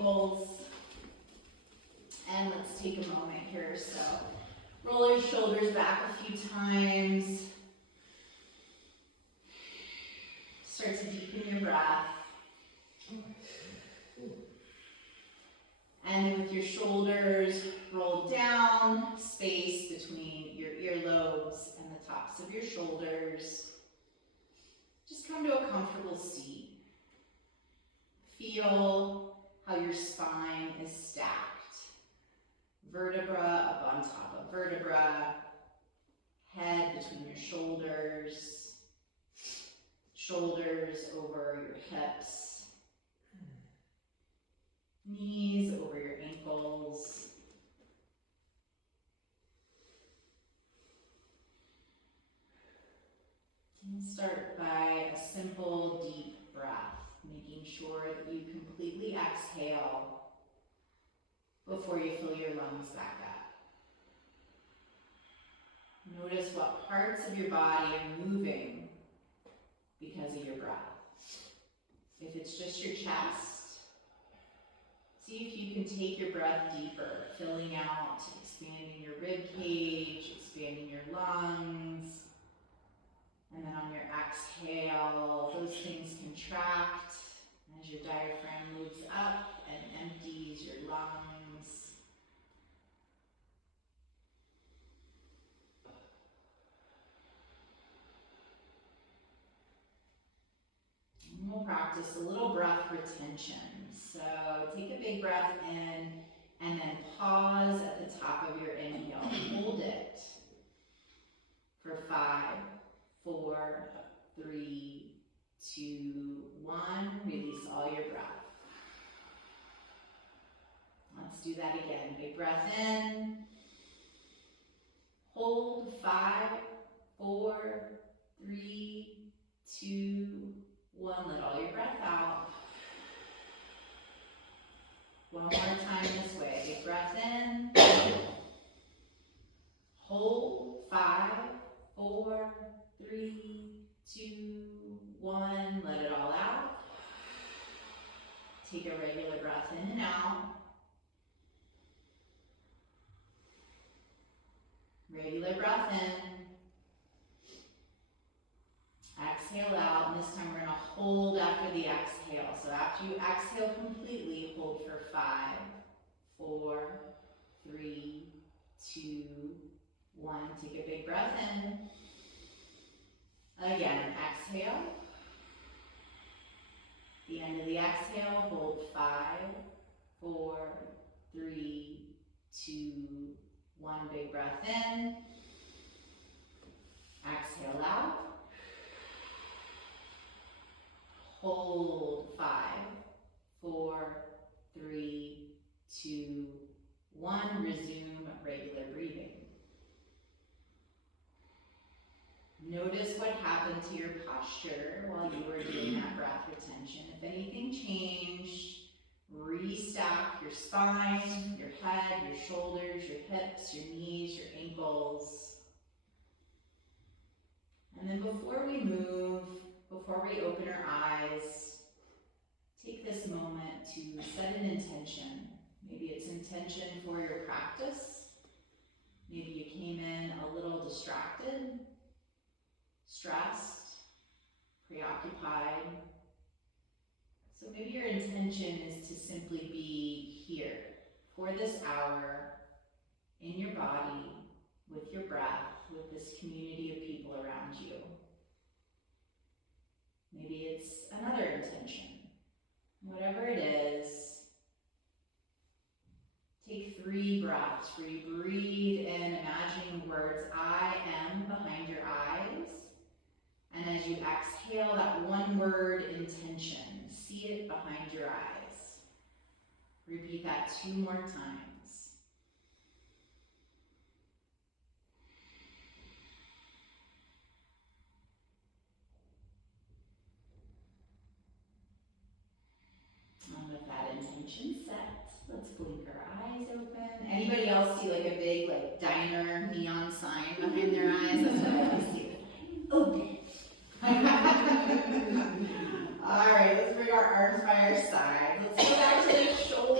ankles. And let's take a moment here. So roll your shoulders back a few times. Start to deepen your breath. And then with your shoulders rolled down, space between your earlobes and the tops of your shoulders. Just come to a comfortable seat. Feel how your spine is stacked. Vertebra up on top of vertebra. Head between your shoulders. Shoulders over your hips. Knees over your ankles. And start by a simple deep breath, making sure that you completely exhale before you fill your lungs back up. Notice what parts of your body are moving because of your breath. If it's just your chest, see if you can take your breath deeper, filling out, expanding your rib cage, expanding your lungs. And then on your exhale, those things contract as your diaphragm moves up and empties your lungs. And we'll practice a little breath retention. So take a big breath in and then pause at the top of your inhale. Hold it for 5, 4, 3, 2, 1. Release all your breath. Let's do that again. Big breath in. Hold 5, 4, 3, 2, 1. Let all your breath out. One more time this way. Big breath in. Hold 5, 4, 3, 2, 1. Let it all out. Take a regular breath in and out. Regular breath in. Exhale out, and this time we're going to hold after the exhale. So after you exhale completely, hold for 5, 4, 3, 2, 1. Take a big breath in. Again, exhale. The end of the exhale, hold 5, 4, 3, 2, 1. Big breath in. Exhale out. Hold 5, 4, 3, 2, 1. Resume regular breathing. Notice what happened to your posture while you were doing that breath retention. If anything changed, restack your spine, your head, your shoulders, your hips, your knees, your ankles. And then before we move, before we open our eyes, take this moment to set an intention. Maybe it's intention for your practice. Maybe you came in a little distracted, stressed, preoccupied. So maybe your intention is to simply be here for this hour in your body, with your breath, with this community of people around you. Maybe it's another intention. Whatever it is, take 3 breaths where you breathe in, imagining words I am behind your eyes. And as you exhale, that one word intention, see it behind your eyes. Repeat that 2 more times. And with that intention set, let's blink our eyes open. Anybody else see like a big diner neon sign behind their eyes? That's what I always see. Open. All right, let's bring our arms by our side. Let's go back to the shoulders.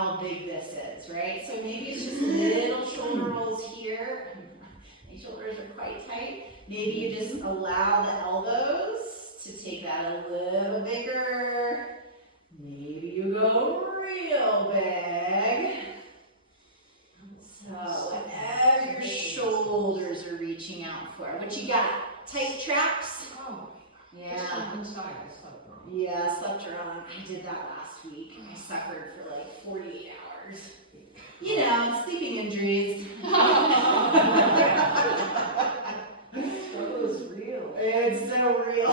how big this is, right? So maybe it's just little shoulder rolls here. My shoulders are quite tight. Maybe you just allow the elbows to take that a little bigger. Maybe you go real big. So whatever your shoulders are reaching out for. What you got? Tight traps? Oh, yeah. Inside, I slept wrong. Yeah, slept wrong. I did that last week. I suffered for like 48 hours. You know, sleeping injuries. It was real. It's so real.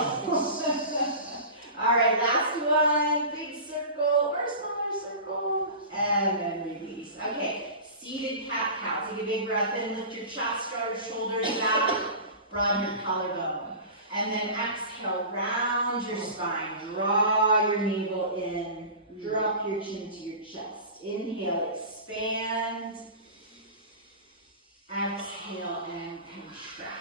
All right, last one. Big circle or smaller circle. And then release. Okay, seated cat-cow. Take a big breath in, lift your chest, draw your shoulders back, broaden your collarbone. And then exhale, round your spine, draw your navel in, drop your chin to your chest. Inhale, expand. Exhale and contract.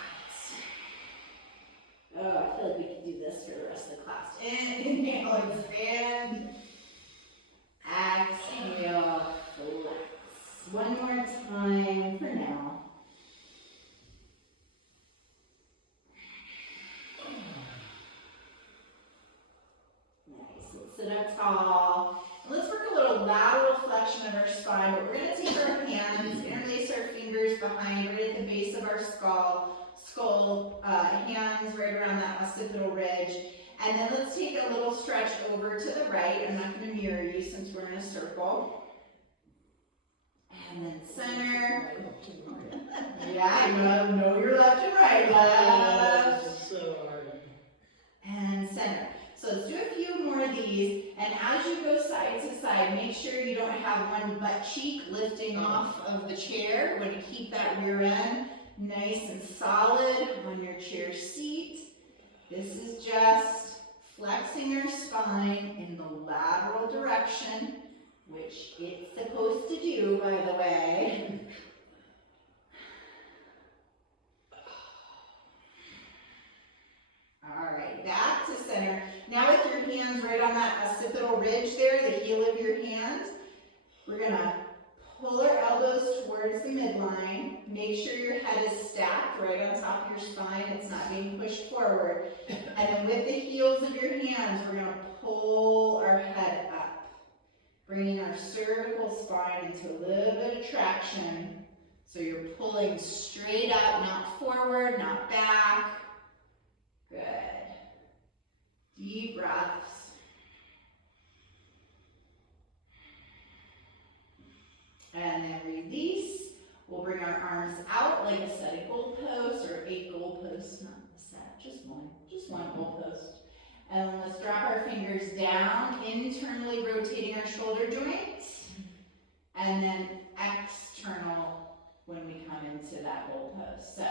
Oh, I feel like we could do this for the rest of the class. Inhale, expand. Exhale, flex. One more time for now. Nice. Let's sit up tall. And let's work a little lateral flexion of our spine. But we're going to take our hands, interlace our fingers behind, right at the base of our skull, hands right around that occipital ridge. And then let's take a little stretch over to the right. I'm not going to mirror you since we're in a circle. And then center. Yeah, you gotta know your left and right. Left. So hard. And center. So let's do a few more of these. And as you go side to side, make sure you don't have one butt cheek lifting off of the chair. We're going to keep that rear end nice and solid on your chair seat. This is just flexing your spine in the lateral direction, which it's supposed to do, by the way. All right, back to center. Now with your hands right on that occipital ridge there, the heel of your hand, we're gonna pull our elbows towards the midline. Make sure your head is stacked right on top of your spine. It's not being pushed forward. And then with the heels of your hands, we're gonna pull our head up, bringing our cervical spine into a little bit of traction. So you're pulling straight up, not forward, not back. Good. Deep breaths. And then release. We'll bring our arms out like a set of goalposts or 8 goalposts, not a set, just one goalpost. And let's drop our fingers down, internally rotating our shoulder joints. And then external when we come into that goalpost. So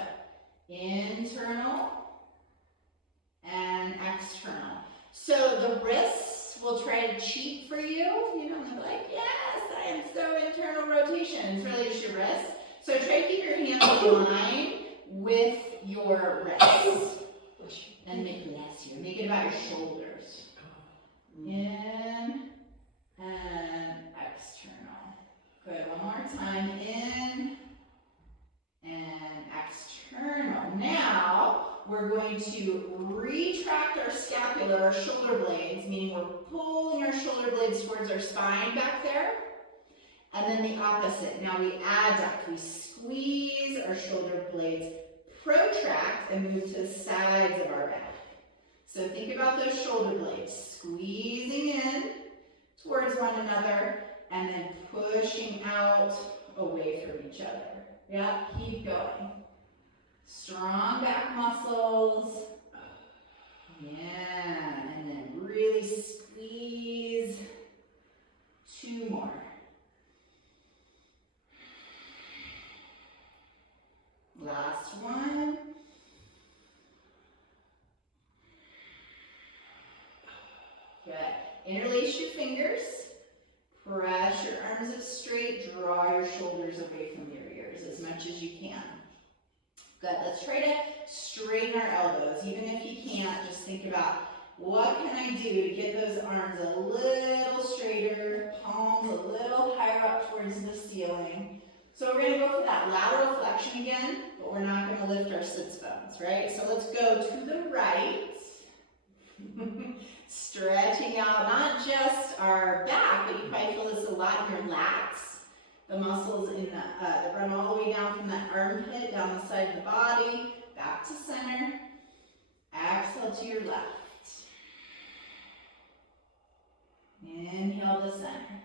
internal and external. So the wrists will try to cheat for you. You know, they'll be like, yes, I am so internal rotation. It's really just your wrists. So try to keep your hands aligned with your wrists. And make it about your shoulders. In and external. Good, one more time. In and external. Now, we're going to retract our scapula, our shoulder blades, meaning we're pulling our shoulder blades towards our spine back there. And then the opposite. Now we adduct, we squeeze our shoulder blades, protract, and move to the sides of our back. So think about those shoulder blades, squeezing in towards one another, and then pushing out away from each other. Yeah, keep going. Strong back muscles. Yeah, and then really squeeze. 2 more. Last one. Good. Interlace your fingers. Press your arms up straight. Draw your shoulders away from your ears as much as you can. Good. Let's try to straighten our elbows. Even if you can't, just think about what can I do to get those arms a little straighter, palms a little higher up towards the ceiling? So we're gonna go for that lateral flexion again, but we're not gonna lift our sits bones, right? So let's go to the right. Stretching out not just our back, but you probably feel this a lot in your lats. The muscles in the, that run all the way down from that armpit, down the side of the body, back to center. Exhale to your left. Inhale to center.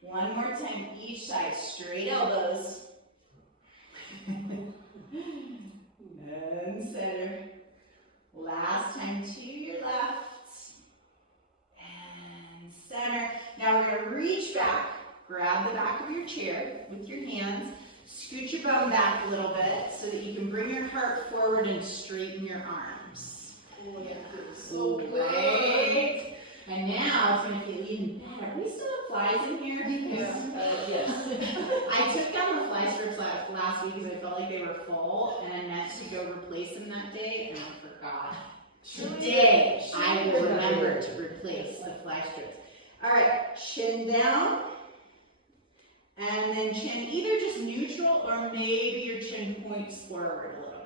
One more time, each side, straight elbows. And center. Last time to your left. And center. Now we're gonna reach back, grab the back of your chair with your hands, scoot your bum back a little bit so that you can bring your heart forward and straighten your arms. Oh, yeah, so Great. And now it's going to feel even better. We still have flies in here? Yes. I took down the fly strips last week because I felt like they were full, and I meant to go replace them that day, and I forgot. Today, I will remember to replace the fly strips. All right, chin down, and then chin either just neutral or maybe your chin points forward a little bit.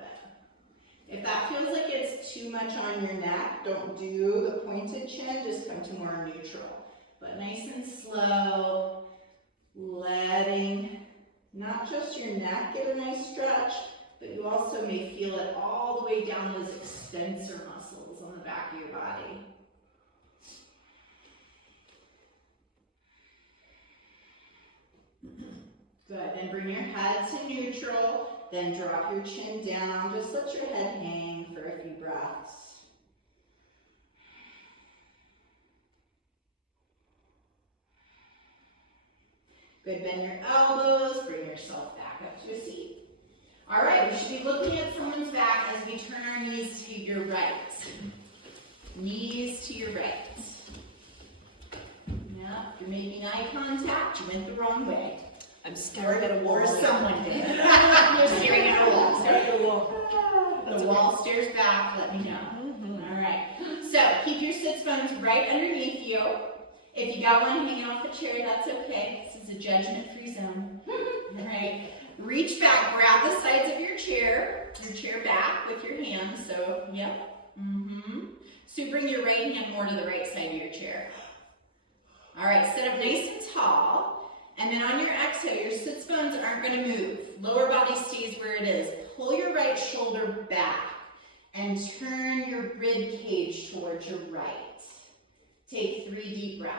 If that feels like it's too much on your neck, don't do the pointed chin, just come to more neutral. But nice and slow, letting not just your neck get a nice stretch, but you also may feel it all the way down those extensor muscles on the back of your body. Good, then bring your head to neutral, then drop your chin down. Just let your head hang for a few breaths. Good, bend your elbows, bring yourself back up to a seat. All right, we should be looking at someone's back as we turn our knees to your right. Knees to your right. Now, if you're making eye contact, you went the wrong way. I'm staring at a wall. Or someone did. You're staring at a wall. Staring at a wall. The wall stares back, let me know. All right. So keep your sits bones right underneath you. If you got one hanging off the chair, that's okay. This is a judgment-free zone. All right. Reach back, grab the sides of your chair back with your hands. So, yep. So bring your right hand more to the right side of your chair. All right, sit up nice and tall. And then on your exhale, your sits bones aren't going to move. Lower body stays where it is. Pull your right shoulder back and turn your rib cage towards your right. Take 3 deep breaths.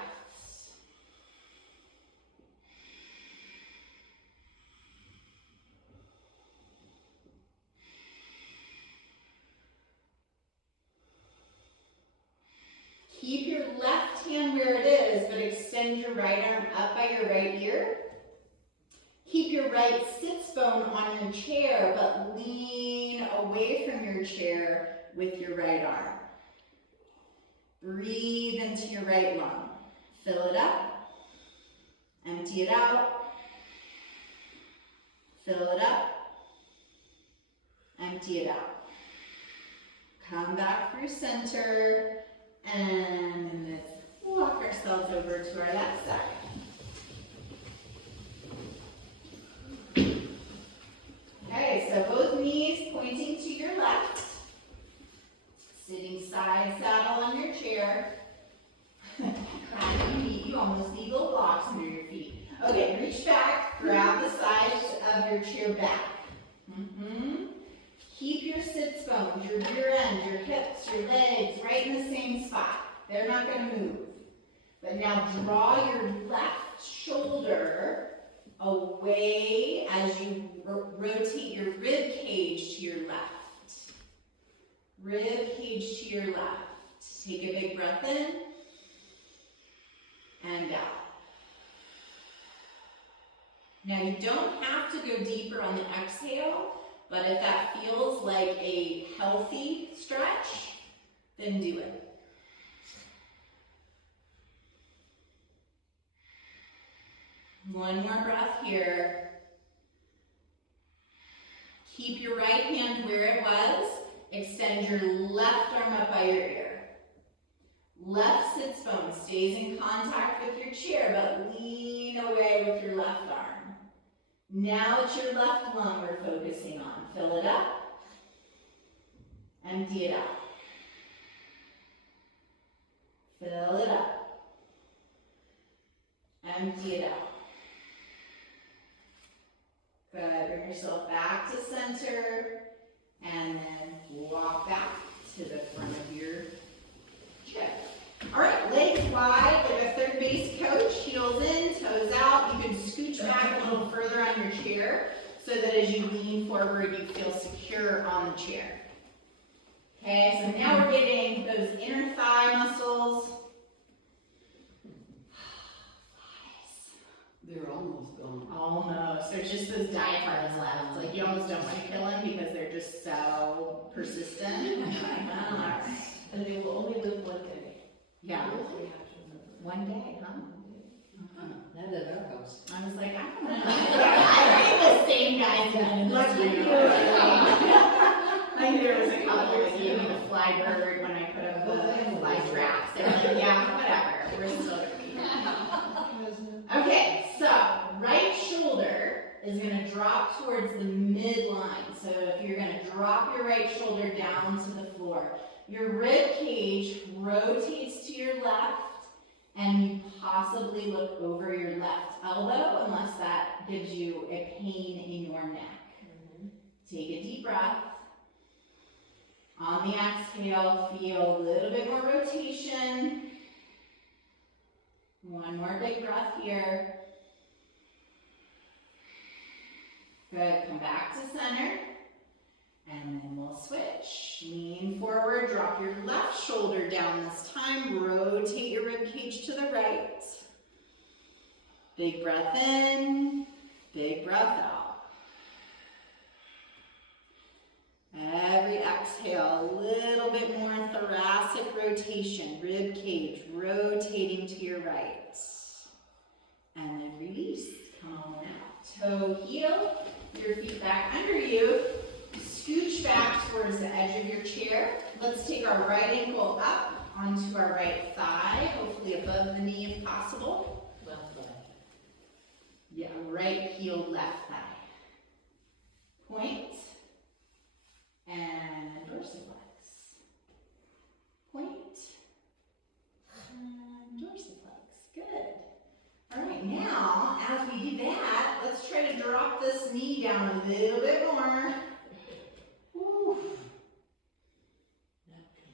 Keep your left hand where it is, but extend your right arm up by your right ear. Keep your right sits bone on your chair, but lean away from your chair with your right arm. Breathe into your right lung. Fill it up. Empty it out. Fill it up. Empty it out. Come back through center. And then let's walk ourselves over to our left side. Okay, so both knees pointing to your left. Sitting side saddle on your chair. Cracking feet, you almost need little blocks under your feet. Okay, reach back, grab the sides of your chair back. Keep your sits bones, your rear end, your hips, your legs right in the same spot. They're not going to move. But now draw your left shoulder away as you rotate your rib cage to your left. Rib cage to your left. Take a big breath in and out. Now you don't have to go deeper on the exhale, but if that feels like a healthy stretch, then do it. One more breath here. Keep your right hand where it was. Extend your left arm up by your ear. Left sits bone stays in contact with your chair, but lean away with your left arm. Now it's your left lung we're focusing on. Fill it up. Empty it out. Fill it up. Empty it out. Good. Bring yourself back to center. And then walk back to the front of your chair. All right, legs wide like a third base coach. Heels in, toes out. You can scooch back a little further on your chair so that as you lean forward, you feel secure on the chair. Okay, so now we're getting those inner thigh muscles. They're almost gone. Almost. There's just those diaphragms left. Like you almost don't want to kill them because they're just so persistent. Alright. And they will only live one day. Yeah. Really have to remember. One day, huh? Not at our house. I was like, I think the same guy's done this year. I think there was a couple that gave me the fly bird when I put up the fly traps. They were like, yeah, whatever. We're still gonna be here. Okay, so right shoulder is gonna drop towards the midline. So if you're gonna drop your right shoulder down to the floor, your rib cage rotates to your left, and you possibly look over your left elbow unless that gives you a pain in your neck. Take a deep breath. On the exhale, feel a little bit more rotation. One more big breath here. Good, come back to center. And then we'll switch. Lean forward, drop your left shoulder down this time. Rotate your rib cage to the right. Big breath in, big breath out. Every exhale, a little bit more thoracic rotation, rib cage rotating to your right. And then release, come on out. Toe heel, your feet back under you. Scooch back towards the edge of your chair. Let's take our right ankle up onto our right thigh, hopefully above the knee if possible. Left leg. Yeah, right heel, left thigh. Point. And dorsiflex. Point. And dorsiflex. Good. All right, now, as we do that, let's try to drop this knee down a little bit more. Whew.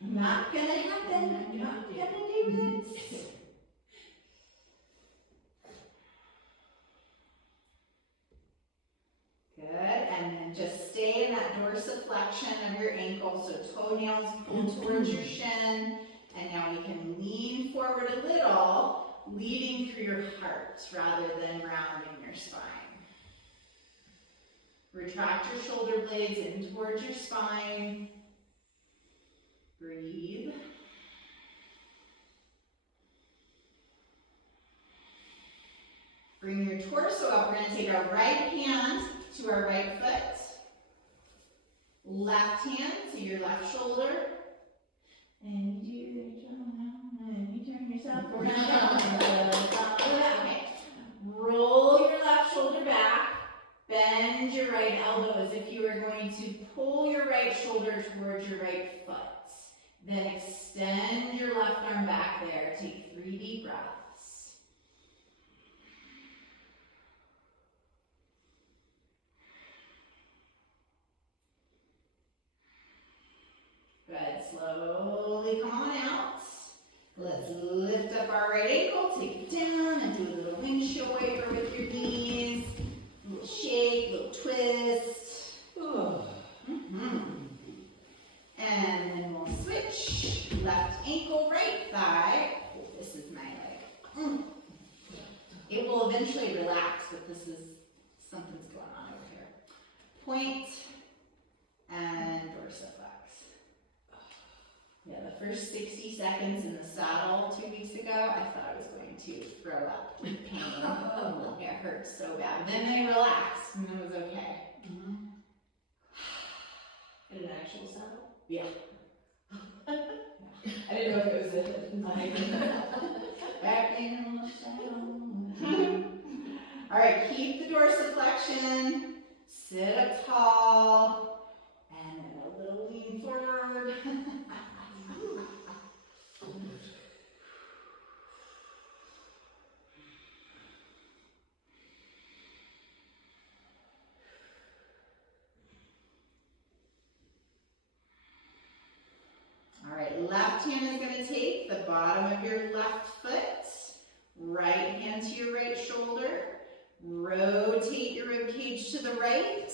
Not gonna happen. Not gonna do this. Good, and then just stay in that dorsiflexion of your ankle, so toenails pull towards your shin, and now we can lean forward a little, leading through your heart rather than rounding your spine. Retract your shoulder blades in towards your spine. Breathe. Bring your torso up. We're going to take our right hand to our right foot. Left hand to your left shoulder. And you turn yourself around. Okay. Roll your left shoulder back. Bend your right elbow as if you are going to pull your right shoulder towards your right foot. Then extend your left arm back there. Take 3 deep breaths. Good. Slowly come on out. Let's lift up our right ankle, take it down, and do a little windshield wiper with your knees. A little shake, a little twist. And then we'll switch. Left ankle, right thigh. Oh, this is my leg. It will eventually relax, but this is, something's going on over here. Point and dorsiflex. Yeah, the first 60 seconds in the saddle 2 weeks ago, I thought I was going to throw up with pain. It hurt so bad. And then they relaxed, and it was okay. In an actual saddle? Yeah. I didn't know if it was Back in the sound. All right, keep the dorsiflexion, sit up tall, and then a little lean forward. All right, left hand is going to take the bottom of your left foot, right hand to your right shoulder, rotate your rib cage to the right,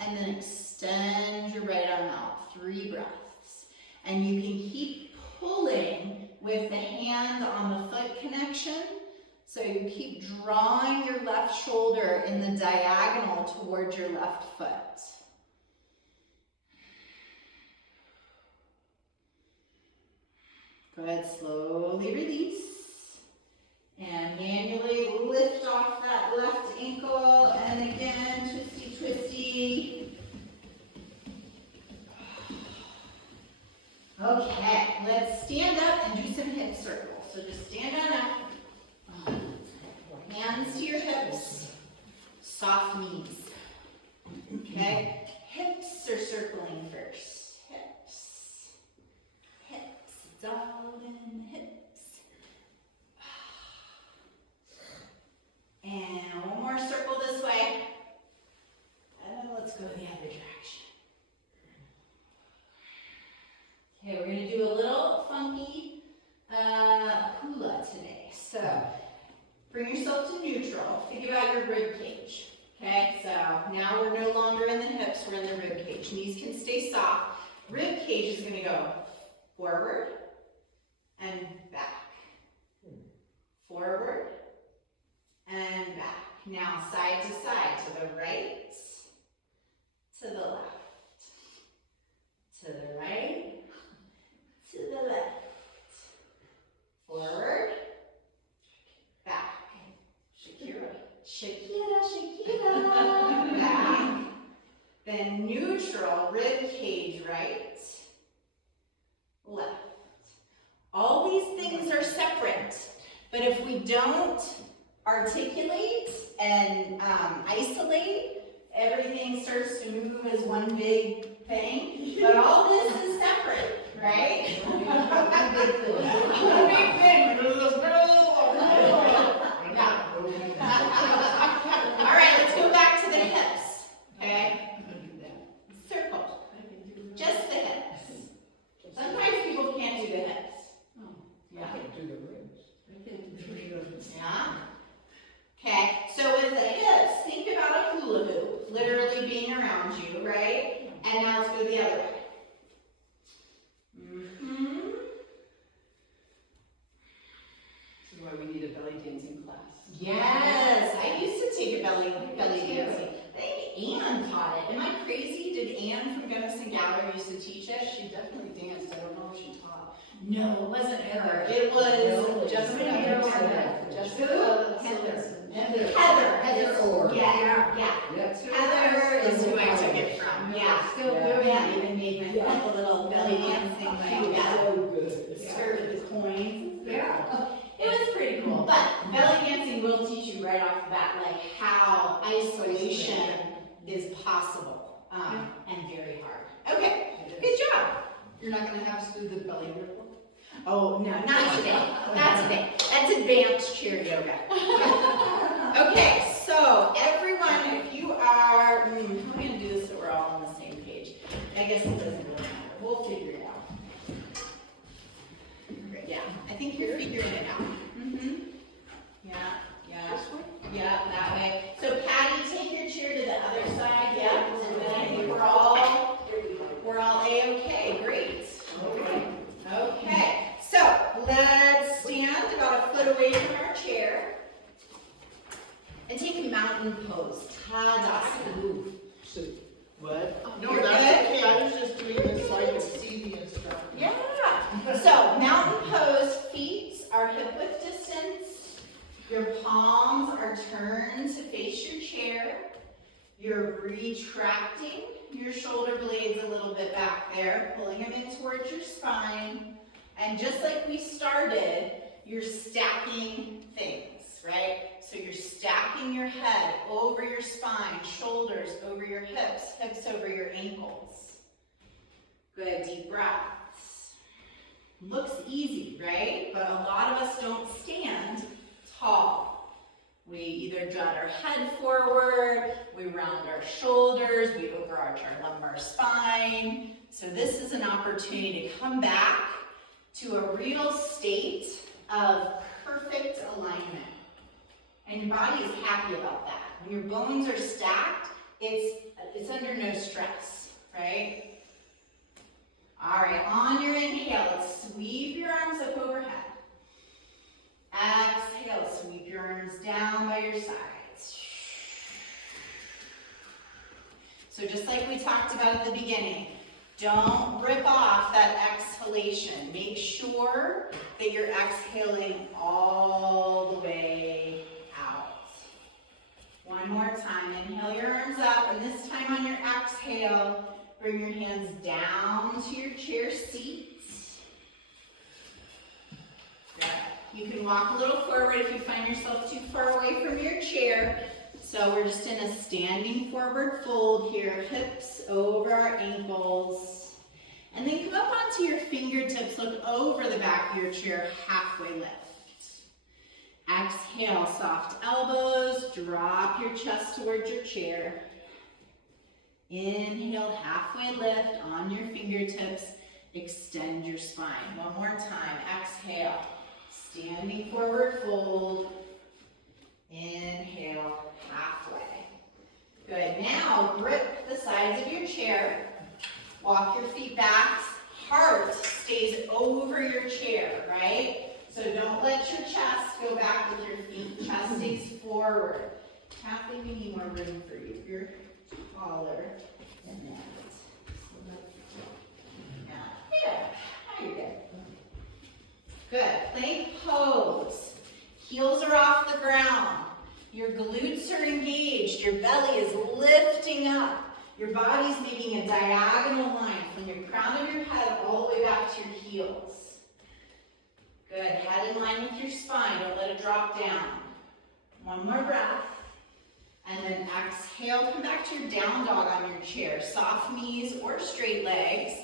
and then extend your right arm out, 3 breaths. And you can keep pulling with the hand on the foot connection, so you keep drawing your left shoulder in the diagonal towards your left foot. Good, slowly release. And manually lift off that left ankle, and again, twisty, twisty. Okay, let's stand up and do some hip circles. So just stand on up, hands to your hips, soft knees. Okay, hips are circling first. Hips, hips, it's all in the hips. And one more circle this way. And then let's go the other direction. Okay, we're going to do a little funky hula today. So bring yourself to neutral. Think about your rib cage. Okay, so now we're no longer in the hips, we're in the rib cage. Knees can stay soft. Rib cage is going to go forward and back. Forward and back. Now side to side, to the right, to the left, to the right, to the left, forward, back. Shakira. Shakira, Shakira. Back. Then neutral, rib cage, right, left. All these things are separate, but if we don't articulate and isolate, everything starts to move as one big thing, but all this is separate, right? One big thing. All right, let's go back to the hips, okay? Circle, just the hips. Sometimes people can't do the hips. I can do the ribs. Yeah. Okay, so with the hips, think about a hula hoop, literally being around you, right? And now let's go the other way. This is why we need a belly dancing class. Yes, I used to take a belly dancing. I think Anne taught it. Am I crazy? Did Anne from Gunnison Gather used to teach it? She definitely danced. I don't know if she taught. No, it wasn't her. It was Jessica. Heather Orr. Yeah. That's Heather is who I took it from. Yeah. Still Yeah, doing it. even made myself a little belly dancing like that. So good. Stir with the coins. Yeah. It was pretty cool. But belly dancing will teach you right off the bat, like how isolation is possible and very hard. Okay, good job. You're not going to have us do the belly ripple? Oh, no, not today. Not today. That's advanced chair yoga. Okay, so everyone, if you are, we're going to do this so we're all on the same page. I guess it doesn't really matter. We'll figure it out. Yeah, I think you're figuring it out. Yeah, that way. So Patty, take your chair to the other side. Yep, and then I think we're all A-okay. Great. Okay, so let's stand about a foot away from our chair and take a mountain pose. Tadasana. What? No, You're that's good? okay. I was just doing this so I could see the instructor. Yeah. So mountain pose, feet are hip width distance. Your palms are turned to face your chair. You're retracting your shoulder blades a little bit back there, pulling them in towards your spine. And just like we started, you're stacking things, right? So you're stacking your head over your spine, shoulders over your hips, hips over your ankles. Good, deep breaths. Looks easy, right? But a lot of us don't stand tall. We either jut our head forward, we round our shoulders, we overarch our lumbar spine. So this is an opportunity to come back to a real state of perfect alignment. And your body is happy about that. When your bones are stacked, it's under no stress, right? All right, on your inhale, let's sweep your arms up overhead. Exhale, sweep your arms down by your sides. So just like we talked about at the beginning, don't rip off that exhalation. Make sure that you're exhaling all the way out. One more time, inhale your arms up, and this time on your exhale, bring your hands down to your chair seats. Good. You can walk a little forward if you find yourself too far away from your chair. So we're just in a standing forward fold here, hips over our ankles. And then come up onto your fingertips, look over the back of your chair, halfway lift. Exhale, soft elbows, drop your chest towards your chair. Inhale, halfway lift on your fingertips, extend your spine. One more time, exhale, standing forward fold. Inhale, halfway. Good, now grip the sides of your chair, walk your feet back, heart stays over your chair, right? So don't let your chest go back with your feet, chest stays forward. Kathy, we need more room for you. You're taller than that. Yeah, now you're good. Good, plank pose. Heels are off the ground. Your glutes are engaged. Your belly is lifting up. Your body's making a diagonal line from your crown of your head all the way back to your heels. Good, head in line with your spine. Don't let it drop down. One more breath. And then exhale, come back to your down dog on your chair. Soft knees or straight legs.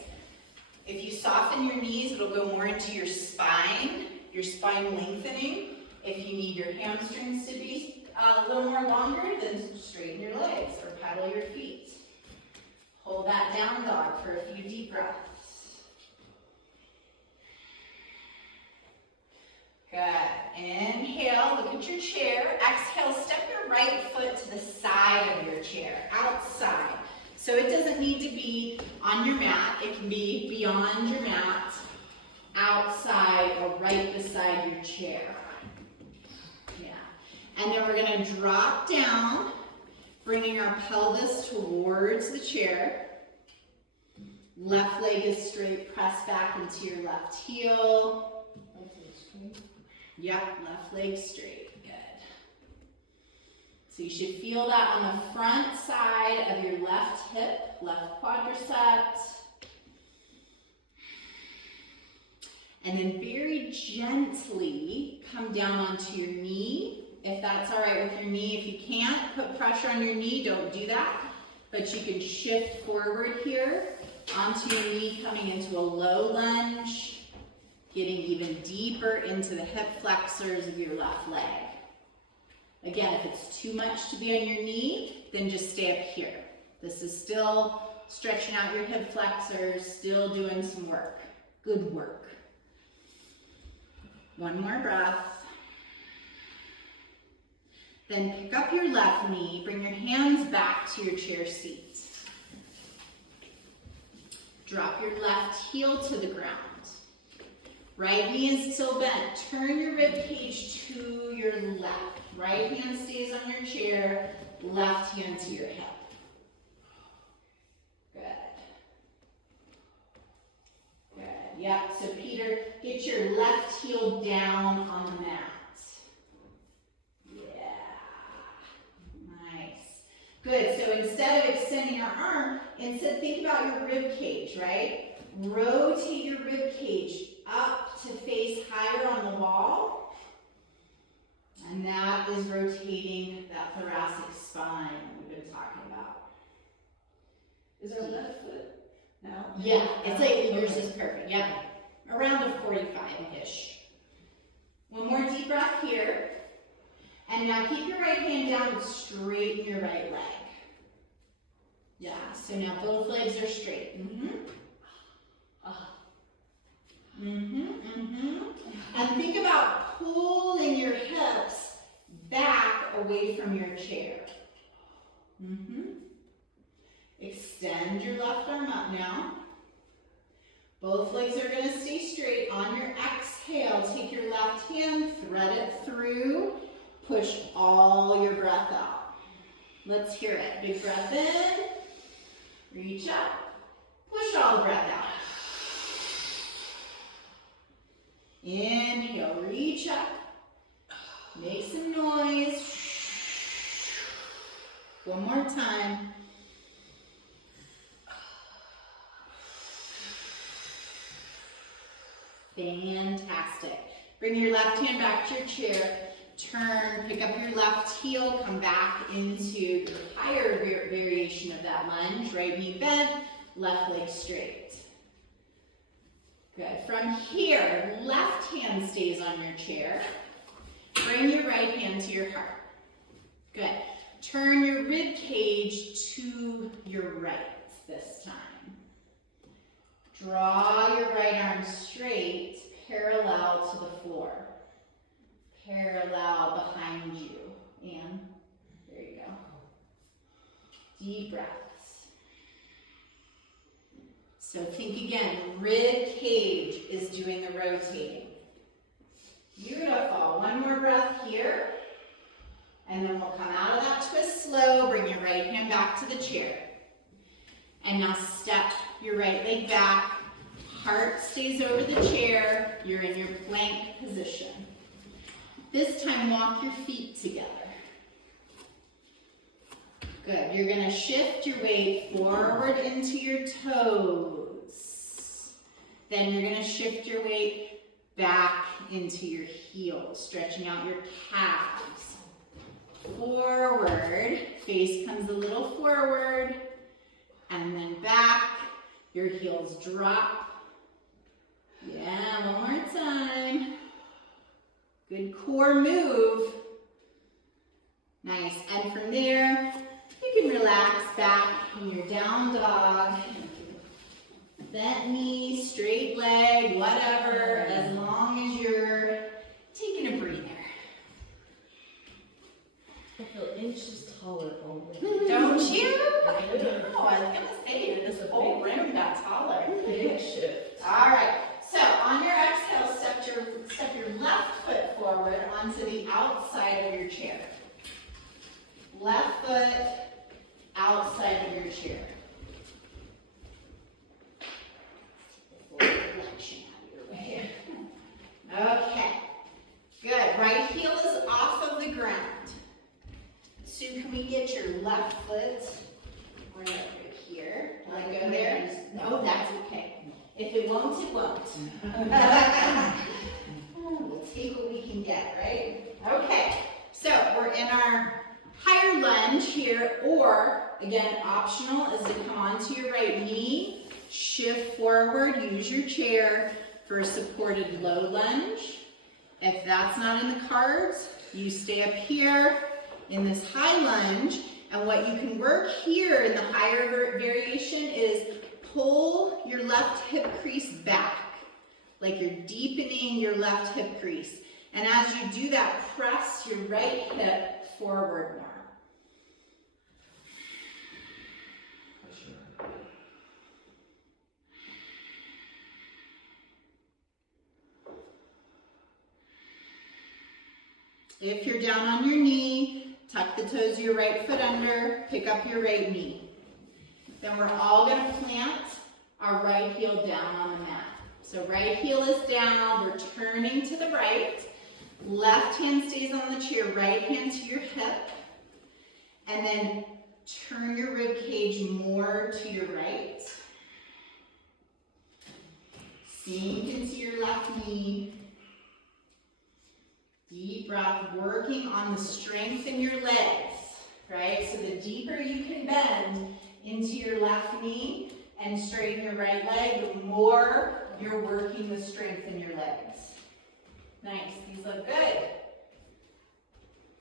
If you soften your knees, it'll go more into your spine lengthening. If you need your hamstrings to be a little more longer, then straighten your legs or pedal your feet. Hold that down dog for a few deep breaths. Good. Inhale, look at your chair. Exhale, step your right foot to the side of your chair, outside. So it doesn't need to be on your mat. It can be beyond your mat, outside or right beside your chair. Yeah. And then we're going to drop down, bringing our pelvis towards the chair. Left leg is straight, press back into your left heel. Yep, left leg straight, good. So you should feel that on the front side of your left hip, left quadricep. And then very gently come down onto your knee, if that's all right with your knee. If you can't put pressure on your knee, don't do that. But you can shift forward here onto your knee, coming into a low lunge. Getting even deeper into the hip flexors of your left leg. Again, if it's too much to be on your knee, then just stay up here. This is still stretching out your hip flexors, still doing some work. Good work. One more breath. Then pick up your left knee, bring your hands back to your chair seat. Drop your left heel to the ground. Right knee is still bent. Turn your rib cage to your left. Right hand stays on your chair, left hand to your hip. Good. Good. Yep, so Peter, get your left heel down on the mat. Yeah. Nice. Good, so instead of extending your arm, instead think about your rib cage, right? Rotate your rib cage up to face higher on the wall. And that is rotating that thoracic spine we've been talking about. Is our left foot now? Yeah, it's like yours is perfect. Yep. Around a 45-ish. One more deep breath here. And now keep your right hand down and straighten your right leg. Yeah, so now both legs are straight. And think about pulling your hips back away from your chair. Extend your left arm up now. Both legs are going to stay straight. On your exhale, take your left hand, thread it through, push all your breath out. Let's hear it. Big breath in, reach up, push all the breath out. Inhale, reach up, make some noise. One more time. Fantastic. Bring your left hand back to your chair. Turn, pick up your left heel, come back into the higher variation of that lunge. Right knee bent, left leg straight. Good. From here, left hand stays on your chair. Bring your right hand to your heart. Good. Turn your rib cage to your right this time. Draw your right arm straight, parallel to the floor. Parallel behind you. And there you go. Deep breaths. So think again, rib cage is doing the rotating. Beautiful. One more breath here. And then we'll come out of that twist slow. Bring your right hand back to the chair. And now step your right leg back. Heart stays over the chair. You're in your plank position. This time, walk your feet together. Good. You're going to shift your weight forward into your toes. Then you're going to shift your weight back into your heels, stretching out your calves. Forward. Face comes a little forward. And then back. Your heels drop. Yeah, one more time. Good core move. Nice. And from there, you can relax back in your down dog. Bent knee, straight leg, whatever, as long as you're taking a breather. I feel inches taller already. Don't you? I do. Oh, I was going to say, this whole room got taller. Big shift. All right. So on your exhale, step your left foot forward onto the outside of your chair. Left foot outside of your chair. Okay. Good. Right heel is off of the ground. So can we get your left foot right over here? Want to go there? No, that's okay. If it won't, it won't. We'll take what we can get, right? Okay, so we're in our higher lunge here, or again, optional is to come onto your right knee, shift forward, use your chair for a supported low lunge. If that's not in the cards, you stay up here in this high lunge, and what you can work here in the higher variation is pull your left hip crease back, like you're deepening your left hip crease. And as you do that, press your right hip forward more. If you're down on your knee, tuck the toes of your right foot under, pick up your right knee. Then we're all going to plant our right heel down on the mat. So right heel is down, we're turning to the right. Left hand stays on the chair, right hand to your hip. And then turn your rib cage more to your right. Sink into your left knee. Deep breath, working on the strength in your legs, right? So the deeper you can bend into your left knee and straighten your right leg, the more you're working the strength in your legs. Nice, these look good.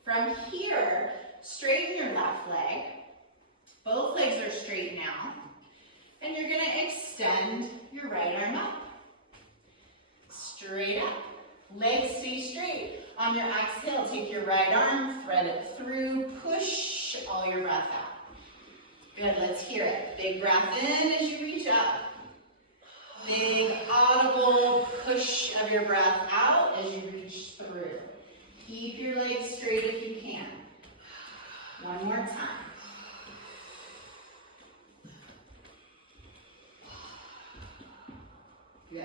From here, straighten your left leg. Both legs are straight now. And you're gonna extend your right arm up. Straight up. Legs stay straight. On your exhale, take your right arm, thread it through, push all your breath out. Good, let's hear it. Big breath in as you reach up. Big audible push of your breath out as you reach through. Keep your legs straight if you can. One more time. Good.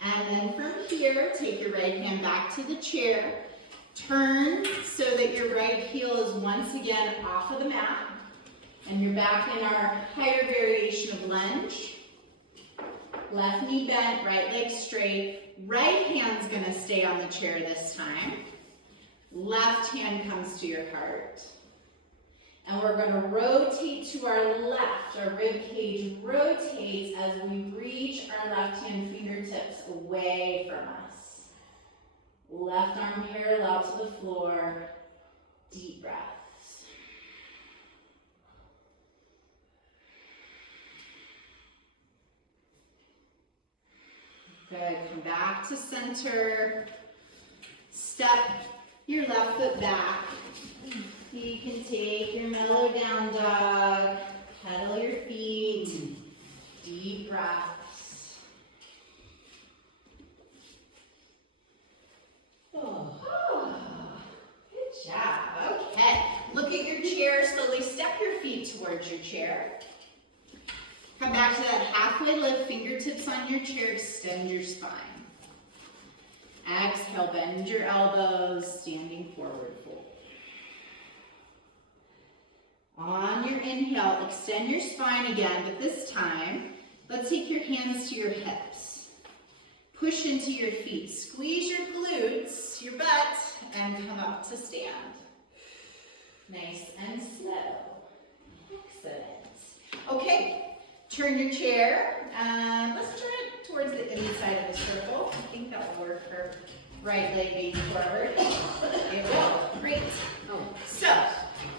And then from here, take your right hand back to the chair. Turn so that your right heel is once again off of the mat. And you're back in our higher variation of lunge. Left knee bent, right leg straight. Right hand's gonna stay on the chair this time. Left hand comes to your heart. And we're gonna rotate to our left. Our rib cage rotates as we reach our left hand fingertips away from us. Left arm parallel to the floor. Deep breaths. Good, come back to center. Step your left foot back. You can take your mellow down dog, pedal your feet, deep breaths. Oh, good job, okay. Look at your chair, slowly step your feet towards your chair. Come back to that halfway lift, fingertips on your chair, extend your spine. Exhale, bend your elbows, standing forward fold. On your inhale, extend your spine again, but this time, let's take your hands to your hips. Push into your feet, squeeze your glutes, your butt, and come up to stand. Nice and slow. Excellent. Okay, turn your chair. Let's turn it towards the inside of the circle. I think that will work for right leg being forward. It will. Great. So,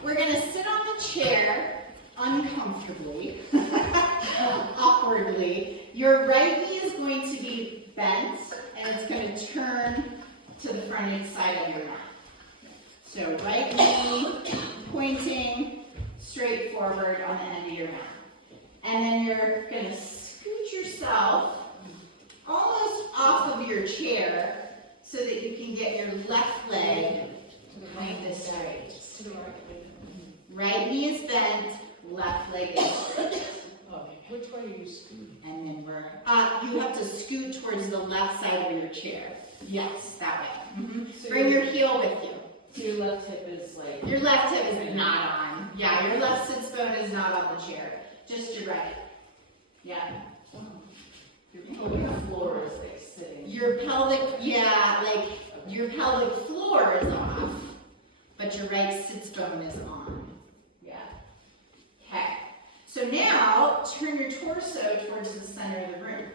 we're going to sit on the chair uncomfortably, awkwardly. Your right knee is going to be bent, and it's going to turn to the front side of your mat. So right knee pointing straight forward on the end of your mat. And then you're going to scoot yourself almost off of your chair so that you can get your left leg kind of straight. To the right. Right knee is bent, left leg is straight. Which way are you scooting? And then you have to scoot towards the left side of your chair. Yes, that way. So Bring your heel with you. So your left hip is like... Your left hip is not on. Yeah, your left sits bone is not on the chair. Just your right. Yeah. Your floor is like sitting. Your pelvic, yeah, like your pelvic floor is off, but your right sits bone is on. Yeah. Okay. So now turn your torso towards the center of the room.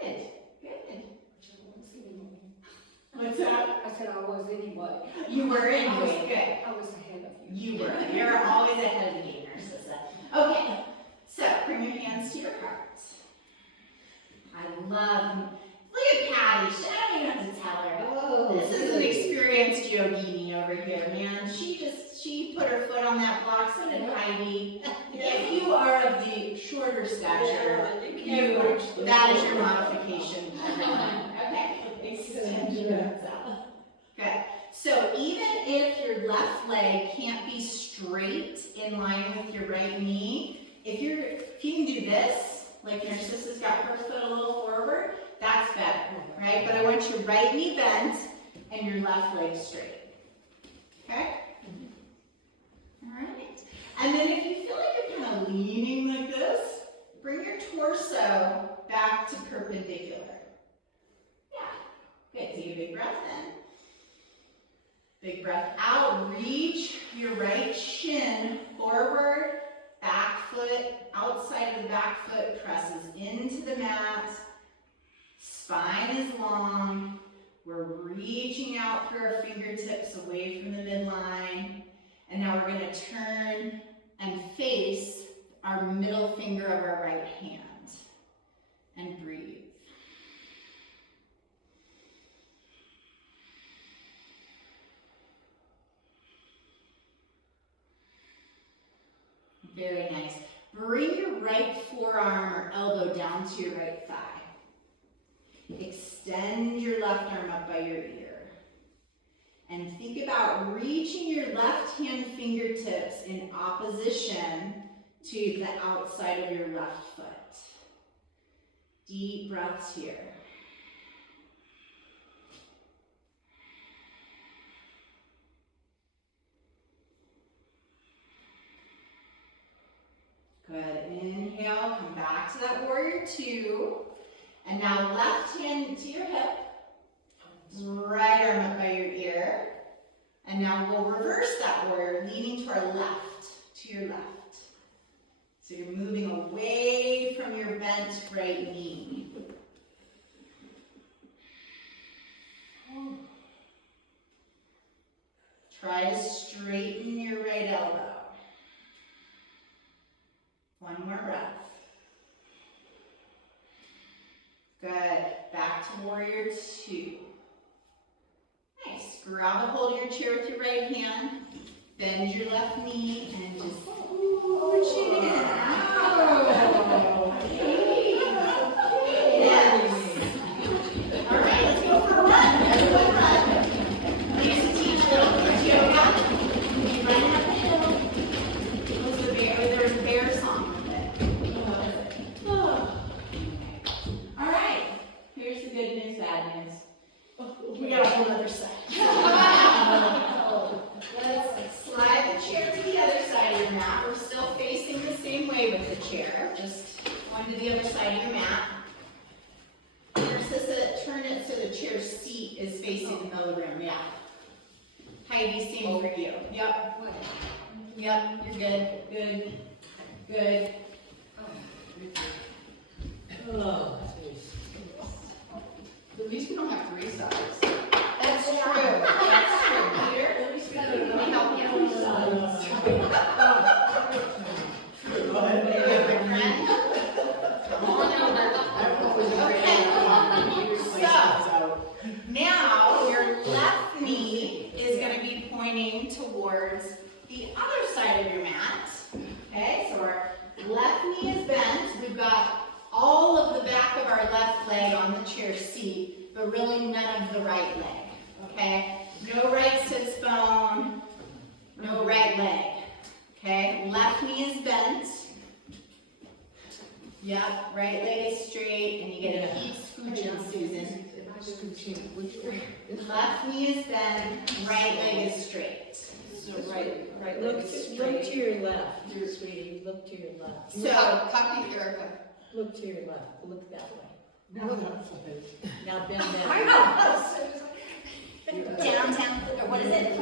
Good. Good. What's that? I said I was anyway. You were anyway. Good. I was ahead of you. You were. You're always ahead of the game, Narcissa. Okay. So bring your hands to your heart. I love. Look at Patty. I don't even have to tell her. Oh, This is an experienced yogini over here, man. She put her foot on that block. So did Heidi. If you are of the shorter stature, that is your modification. Everyone. Okay. Extend your legs out. Good. So even if your left leg can't be straight in line with your right knee, if you can do this, like Narcissa's got her foot a little forward, that's better, right? But I want your right knee bent and your left leg straight. Okay? All right. And then if you feel like you're kind of leaning like this, your torso back to perpendicular. Yeah. Good. Take a big breath in. Big breath out. Reach your right shin forward. Back foot, outside of the back foot presses into the mat. Spine is long. We're reaching out through our fingertips away from the midline. And now we're going to turn and face our middle finger of our right hand. And breathe. Very nice. Bring your right forearm or elbow down to your right thigh. Extend your left arm up by your ear. And think about reaching your left hand fingertips in opposition to the outside of your left foot. Deep breaths here. Good. Inhale, come back to that warrior two. And now left hand to your hip. Right arm up by your ear. And now we'll reverse that warrior, leaning to our left, to your left. So you're moving away from your bent right knee. Try to straighten your right elbow. One more breath. Good. Back to warrior two. Nice. Grab a hold of your chair with your right hand. Bend your left knee and just push it in. Yes. All right, let's go for a run. Everyone run. I used to teach little kids yoga. You run up the hill. There was a bear song with it. All right. Here's the good news, bad news. We got a whole other side. Let's slide the chair to the other side of your mat. We're still facing the same way with the chair. Just going to the other side of your mat. Narcissa, turn it so the chair seat is facing the middle of the room. Yeah. Heidi, same for you. Yep. Yep, you're good. Good. Good. Oh, at least we don't have three sides. That's true. That's true. Peter, let me help you. My friend. Come on over. Okay. So, now your left knee is going to be pointing towards the other side of your mat. Okay, so our left knee is bent. We've got all of the back of our left leg on the chair seat, but really none of the right leg. Okay? No right sits bone, no right leg. Okay? Left knee is bent. Yep, right leg is straight, and you get a keep scooching, Susan. Left knee is bent, right leg is straight. So right Look, leg is look straight. to your left, dear sweetie. Look to your left. So, Copy Erica. Look to your left. Look that way. Now that's it. Now bend down. downtown, or what is it?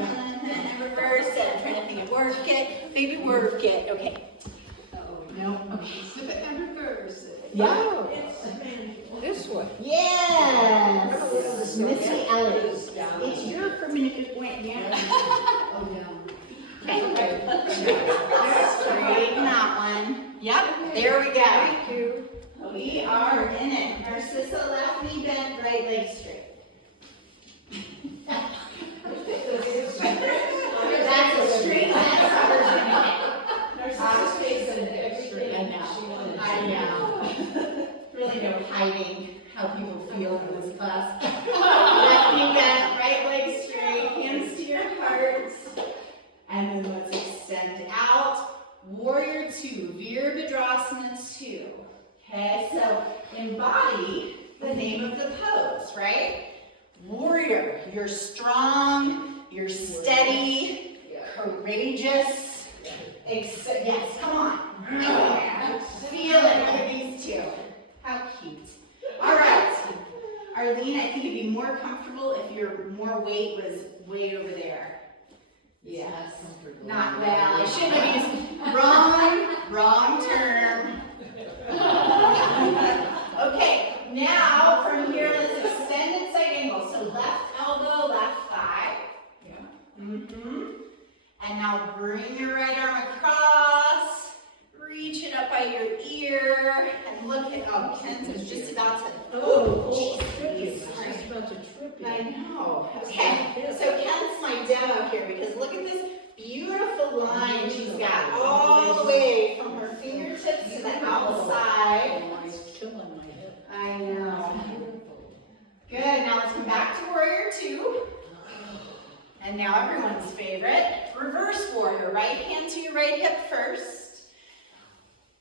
Reverse it. I'm trying to think of work it. Maybe work it. Okay. No. Okay. Flip it and reverse it. Yeah. This way. Yes. Missy Ellie. It's your permanent point. Yeah. Oh, down. Okay. Straighten that one. Yep. There we go. Thank you. We are in it. Narcissa, left knee bent, right leg straight. That's a straight Narcissa's face and everything. I know. Really no hiding how people feel in this class. Left knee bent, right leg straight, hands to your heart. And then let's extend out. Warrior two, Virabhadrasana 2. Okay, so embody the name of the pose, right? Warrior, you're strong, you're steady, courageous. Yes, come on. Feel it with these Arlene, I think it'd be more comfortable if your more weight was way over there. Yes. Not well. I shouldn't have used wrong term. Okay, now from here, let's extended side angle. So left elbow, left thigh. Yeah. And now bring your right arm across. Reach it up by your ear. And look at, oh, Kent is just about to, Oh, trippy. geez, sorry. She's about to trip you. I know. Okay, so Kent's my demo here because look at this beautiful line she's got all the way from her fingertips to the outside. Oh, it's killing my hip. I know. Good, now let's come back to warrior two. And now everyone's favorite, reverse warrior. Right hand to your right hip first.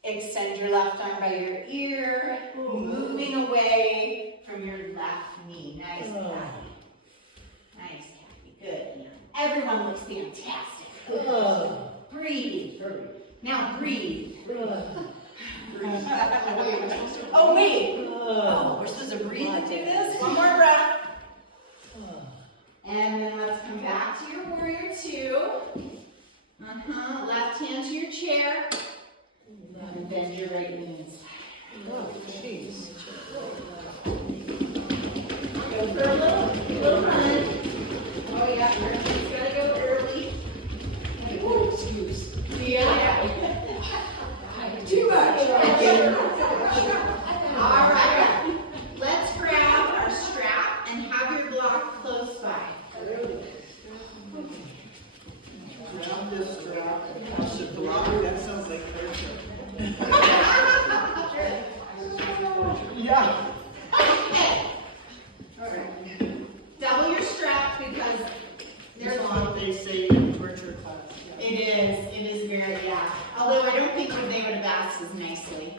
Extend your left arm by your ear, moving away from your left knee. Nice, Kathy. Nice, Kathy. Good. Everyone looks fantastic. Breathe. Now breathe. Oh, wait. Oh, we're supposed to breathe and do this? One more breath. And then let's come back to your warrior two. Left hand to your chair. And bend your right knee inside. Oh, jeez. Go for a little run. Oh yeah, Archie's gotta go early. Oh, excuse. Yeah. Too much. All right. Let's grab our strap and have your block close by. Grab this strap and push the block. That sounds like torture. Yeah. Okay. All right. Double your strap because there's That's what they say in torture class. Yeah. It is very, yeah. Although I don't think they would have asked as nicely.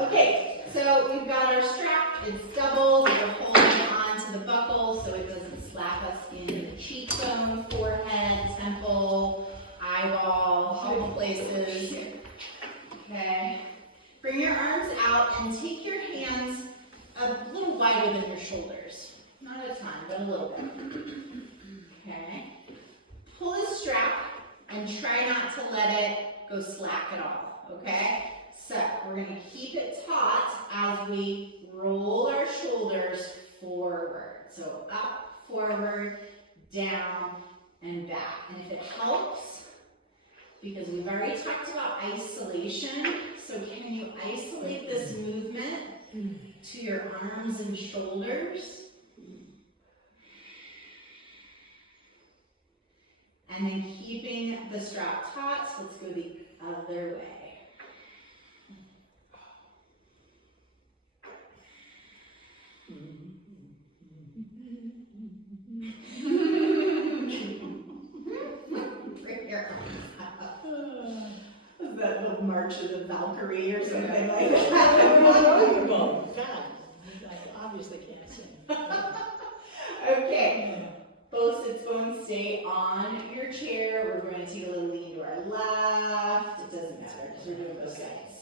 Okay, so we've got our strap, it's doubled, we're holding on to the buckle so it doesn't slap us in the cheekbone, forehead, temple, eyeball, all the places. Okay. Bring your arms out and take your hands a little wider than your shoulders. Not a ton, but a little bit. Okay. Pull the strap and try not to let it go slack at all, okay? So we're gonna keep it taut as we roll our shoulders forward. So up, forward, down, and back. And if it helps, because we've already talked about isolation, so can you isolate this movement to your arms and shoulders? And then keeping the strap taut, so let's go the other way. Bring your arms up. Is that the March of the Valkyrie or something like that? God, I obviously can't sing. Okay. Both sits bones stay on your chair. We're going to take a little lean to our left. It doesn't matter because we're doing both sides.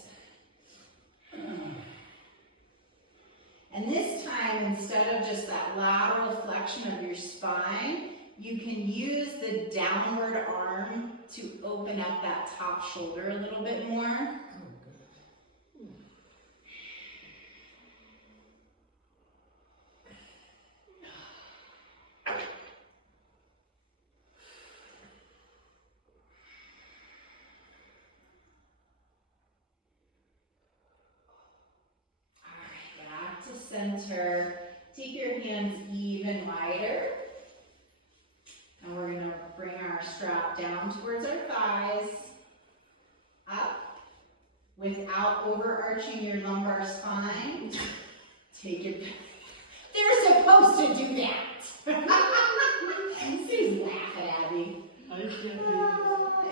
And this time, instead of just that lateral flexion of your spine, you can use the downward arm to open up that top shoulder a little bit more. Center. Take your hands even wider. And we're going to bring our strap down towards our thighs. Up. Without overarching your lumbar spine. Take it. They're supposed to do that. Sue's laughing at me.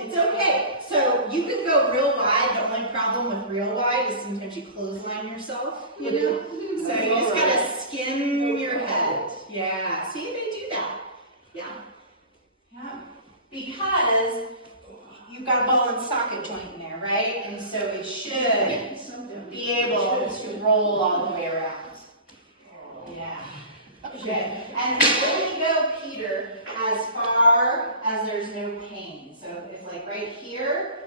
It's okay. So you can go real wide. The only problem with real wide is sometimes you clothesline yourself, you know? So you just gotta skim your head. Yeah, see, they do that. Yeah. Yeah. Because you've got a ball and socket joint in there, right? And so it should be able to roll all the way around. Yeah. Good. And only go, Peter, as far as there's no pain. So if like right here,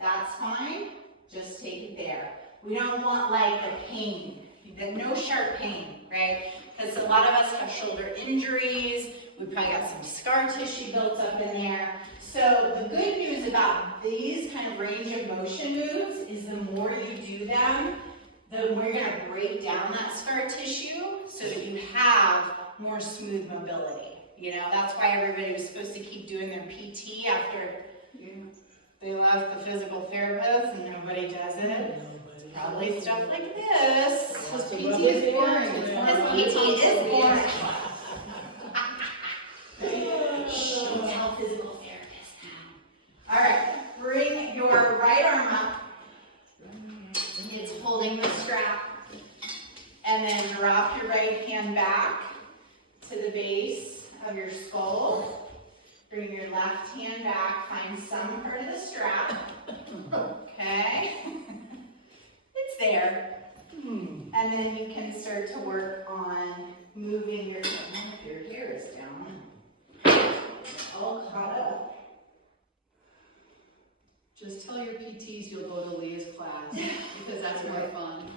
that's fine. Just take it there. We don't want like the pain, no sharp pain, right? Because a lot of us have shoulder injuries. We probably got some scar tissue built up in there. So the good news about these kind of range of motion moves is the more you do them, the more you're going to break down that scar tissue so that you have more smooth mobility. You know, that's why everybody was supposed to keep doing their PT after they left the physical therapist and nobody does it. Probably stuff like this. Just a PT rubber is band. boring. This PT is boring. Shh, don't tell physical therapist now. All right, bring your right arm up. It's holding the strap. And then drop your right hand back to the base of your skull. Bring your left hand back, find some part of the strap. Okay? It's there. And then you can start to work on moving your hair is down. All caught up. Just tell your PTs you'll go to Leah's class, because that's more fun.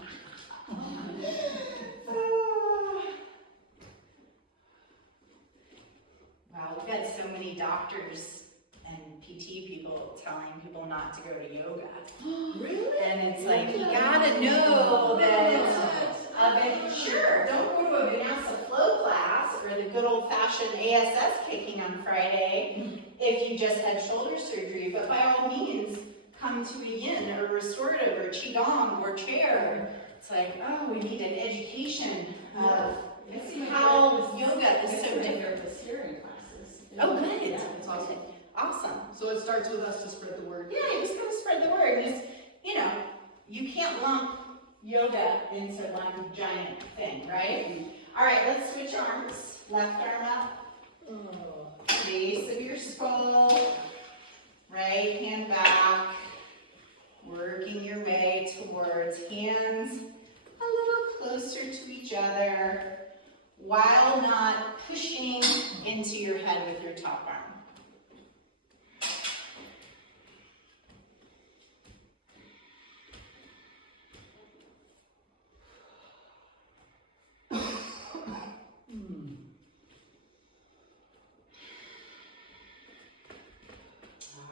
Wow, we've got so many doctors and PT people telling people not to go to yoga. Really? And it's like, you gotta know that sure, don't go to a Vinyasa flow class or the good old fashioned ASS kicking on Friday if you just had shoulder surgery, but by all means, come to a yin or restorative or qigong or chair. It's like, oh, we need an education of how yoga is so different. The steering classes. Oh, good. Yeah, it's awesome. Awesome. So it starts with us to spread the word. Yeah, you just gotta spread the word. Just, you know, you can't lump yoga into one giant thing, right? All right, let's switch arms. Left arm up, Oh. base of your skull, right hand back, working your way towards hands a little closer to each other while not pushing into your head with your top arm.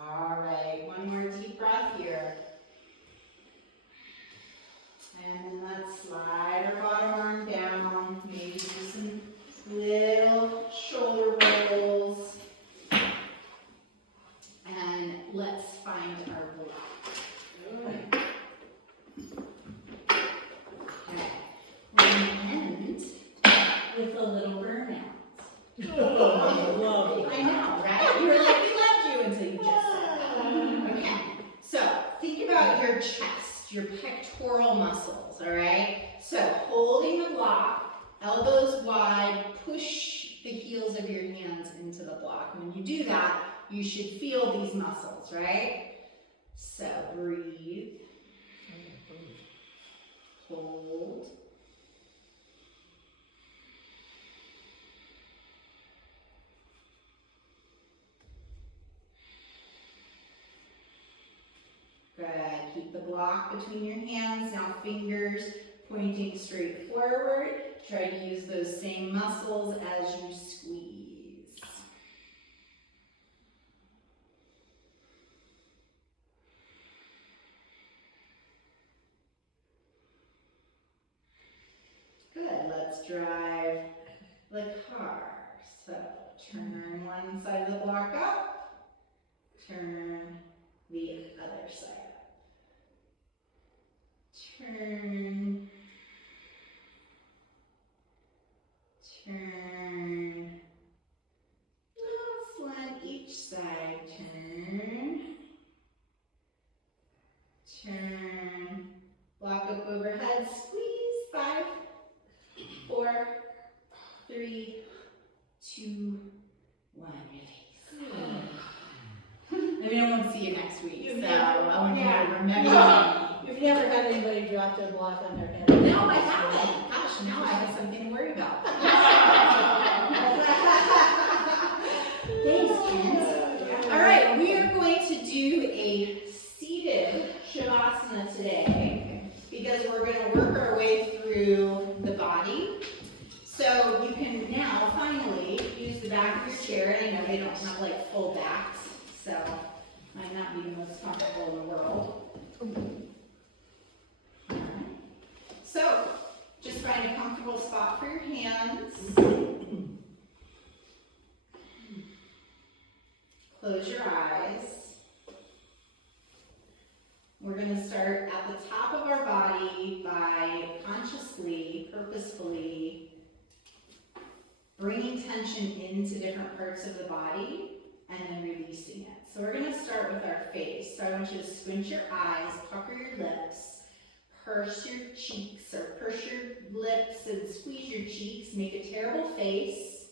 All right, one more deep breath here. And let's slide our bottom arm down, maybe do some little shoulder rolls. And let's find our block. Okay, we're gonna end with a little burnout. Oh, lovely. I know, right? You were like, we loved you until you just said that. Okay, so think about your chest, your pectoral muscles, all right? So holding the block, elbows wide, push the heels of your hands into the block. When you do that, you should feel these muscles, right? So breathe, hold. Good. Keep the block between your hands. Now fingers pointing straight forward. Try to use those same muscles as you squeeze. Good. Let's drive the car. So turn one side of the block up. Turn the other side up. Turn, turn, last one each side, turn, turn, block up overhead, squeeze, 5, 4, 3, 2, 1, release. Maybe I won't see you next week, so I want you to remember me. You've never had anybody drop their block on their head. No, I haven't. Gosh, now I have something to worry about. Thanks, Kent. All right, we are going to do a seated Shavasana today because we're going to work our way through the body. So you can now finally use the back of your chair. I know they don't have like full backs, so might not be the most comfortable in the world. Alright. So just find a comfortable spot for your hands. Close your eyes. We're going to start at the top of our body by consciously, purposefully bringing tension into different parts of the body and then releasing it. So we're going to start with our face. So I want you to squint your eyes, pucker your lips, purse your cheeks, or purse your lips and squeeze your cheeks. Make a terrible face.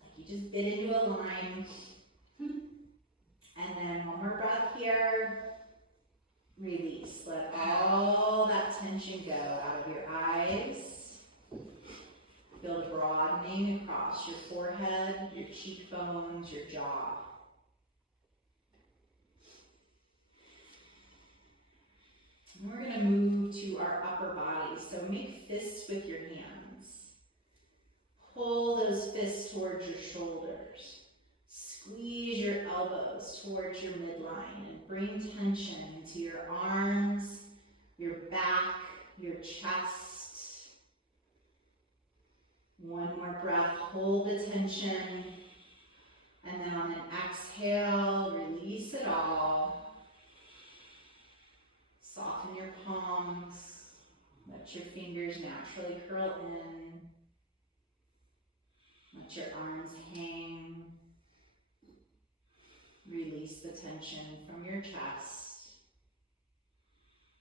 Like you just bit into a lime. And then one more breath here. Release. Let all that tension go out of your eyes. Feel the broadening across your forehead, your cheekbones, your jaw. And we're going to move to our upper body. So make fists with your hands. Pull those fists towards your shoulders. Squeeze your elbows towards your midline and bring tension into your arms, your back, your chest. One more breath, hold the tension, and then on an exhale, release it all. Soften your palms, let your fingers naturally curl in. Let your arms hang. Release the tension from your chest,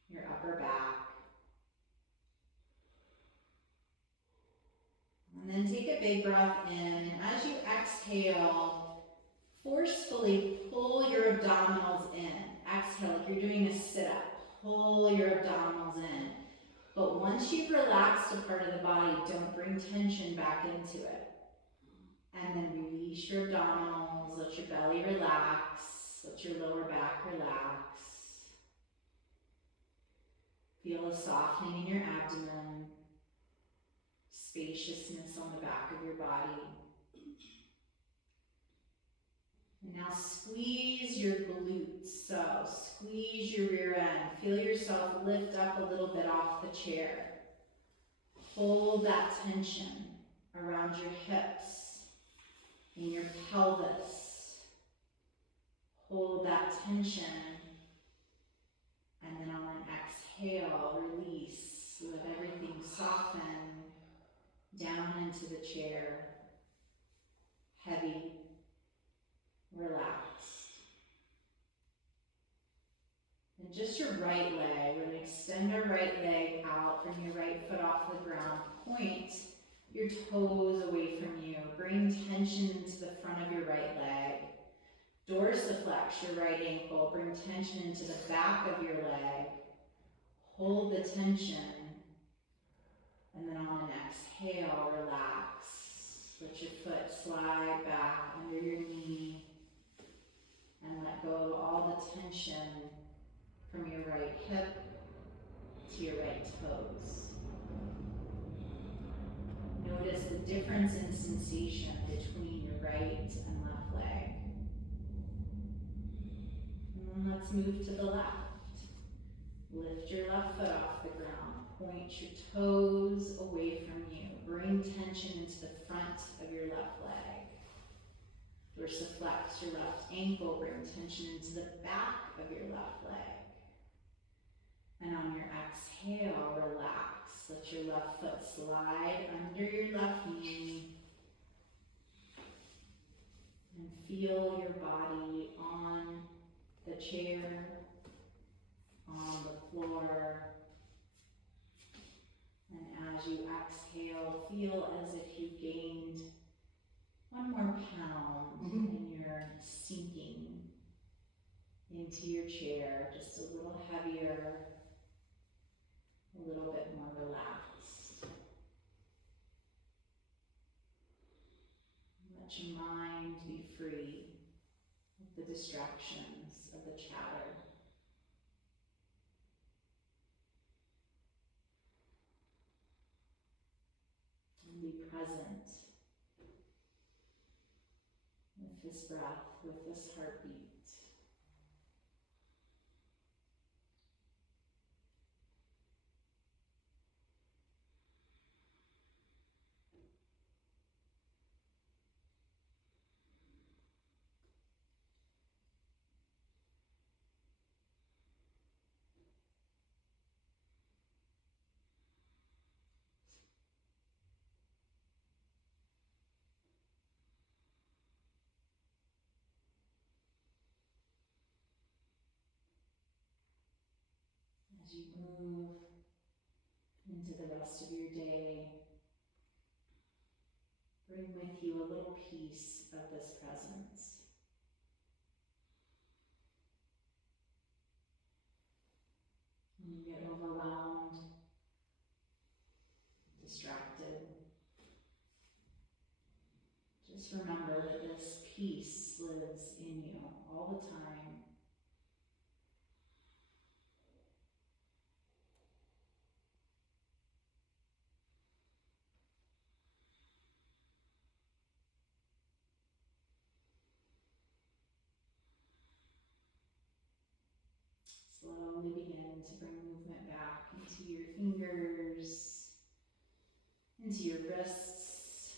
your upper back. And then take a big breath in, and as you exhale, forcefully pull your abdominals in. Exhale, like you're doing a sit-up. Pull your abdominals in. But once you've relaxed a part of the body, don't bring tension back into it. And then release your abdominals, let your belly relax, let your lower back relax. Feel a softening in your abdomen. Spaciousness on the back of your body. And now squeeze your glutes. So squeeze your rear end. Feel yourself lift up a little bit off the chair. Hold that tension around your hips, in your pelvis. Hold that tension. And then on an exhale, release. Let everything soften down into the chair, heavy, relaxed. And just your right leg, we're going to extend our right leg out, bring your right foot off the ground, point your toes away from you, bring tension into the front of your right leg, dorsiflex your right ankle, bring tension into the back of your leg, hold the tension. And then on an exhale, relax. Let your foot slide back under your knee and let go of all the tension from your right hip to your right toes. Notice the difference in sensation between your right and left leg. And then let's move to the left. Lift your left foot off the ground. Point your toes away from you. Bring tension into the front of your left leg. Dorsiflex your left ankle. Bring tension into the back of your left leg. And on your exhale, relax. Let your left foot slide under your left knee. And feel your body on the chair, on the floor. And as you exhale, feel as if you gained 1 more pound and you're sinking into your chair, just a little heavier, a little bit more relaxed. Let your mind be free of the distractions of the chatter. And be present with this breath, with this heartbeat. As you move into the rest of your day, bring with you a little piece of this presence. When you get overwhelmed, distracted, just remember that this peace lives in you all the time. Slowly begin to bring movement back into your fingers, into your wrists,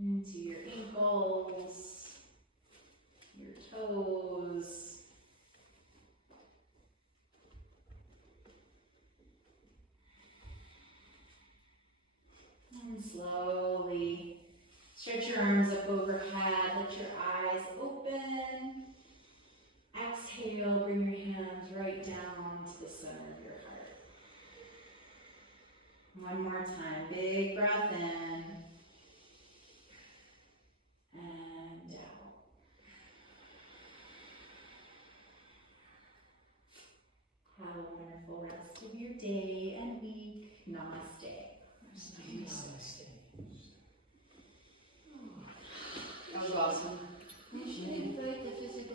into your ankles, your toes. And slowly stretch your arms up overhead, let your eyes open. Exhale, bring your hands right down to the center of your heart. One more time, big breath in and out. Have a wonderful rest of your day and week. Namaste. Namaste.